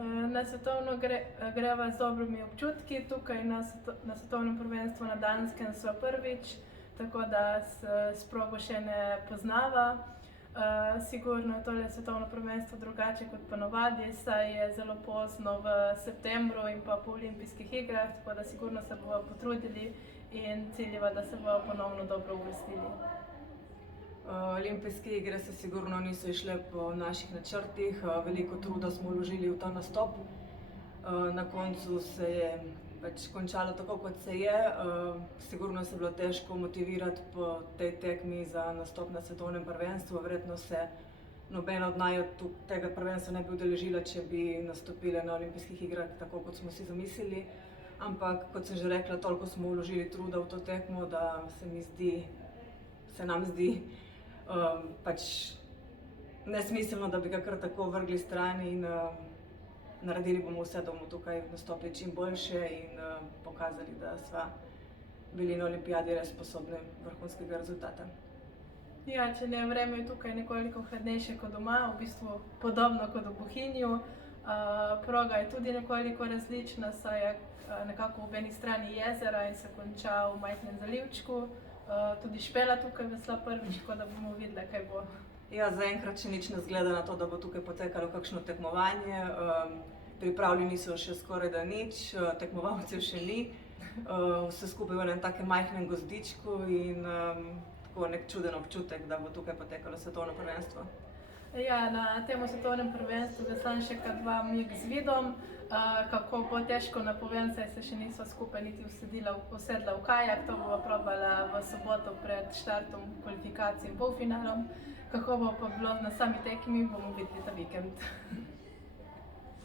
Na svetovno greva z dobrimi občutki. Tukaj na svetovnem prvenstvu na Danskem sva prvič, tako da s progo še ne poznava. Sigurno je tole svetovno prvenstvo drugače kot ponavadi, saj je zelo pozno v septembru in pa po olimpijskih igrah, tako da sigurno se bomo potrudili in ciljeva, da se bomo ponovno dobro uvrstili. Olimpijske igre se sigurno niso išle po naših načrtih, veliko truda smo vložili v ta nastop. Na koncu se je končalo tako, kot se je. Sigurno se je bilo težko motivirati po tej tekmi za nastop na svetovnem prvenstvu. Verjetno se nobena od naju tega prvenstva ne bi udeležila, če bi nastopile na olimpijskih igrah tako, kot smo si zamislili. Ampak, kot sem že rekla, toliko smo vložili truda v to tekmo, da se nam zdi nesmiselno, da bi ga kar tako vrgli strani in naredili bomo vse, da bomo tukaj nastopili čim boljše in pokazali, da sva bili na olimpijadi res sposobni vrhunskega rezultata. Ja, če ne, vreme je tukaj nekoliko hladnejše kot doma, v bistvu podobno kot v Bohinju. Proga je tudi nekoliko različna, saj je nekako v eni strani jezera in se konča v majhnem zalivčku. Tudi Špela tukaj vesla prvič, tako da bomo videli, kaj bo. Ja, zaenkrat še nič ne zgleda na to, da bo tukaj potekalo kakšno tekmovanje. Pripravljeni so še skorajda nič, tekmovalcev še ni. Vse skupaj v enem takem majhnem gozdičku in tako nek čuden občutek, da bo tukaj potekalo svetovno prvenstvo. Ja, na tem svetovnem prvenstvu veslam še kar dva mig z vidom. Kako bo težko napovem, saj se še nisva skupaj niti usedla v kajak. To bova probala v soboto pred štartom kvalifikacij in polfinalom. Kako bo pa bilo na sami tekmi, bomo videli ta vikend.